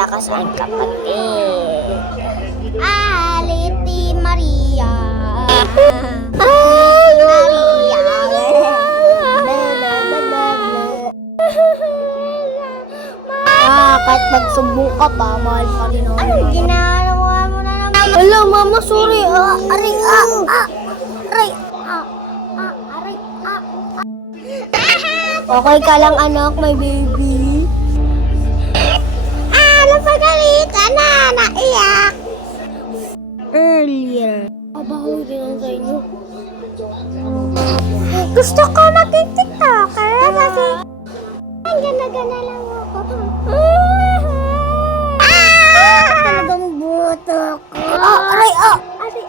pupunta ka saan kapatid? Aliti Maria. Kahit magsumbo ka pa, mahal pa rin ako. Anong ginagawa mo na naman? Wala, mama, sorry. Aray, aray. Aray, Okay ka lang, anak, my baby. napagalitan na, naiyak. Earlier. Abahoy din ang sa inyo. Gusto ko maging TikToker kasi ang gana-gana lang ako. Talagang buto ko. Aray, Aray,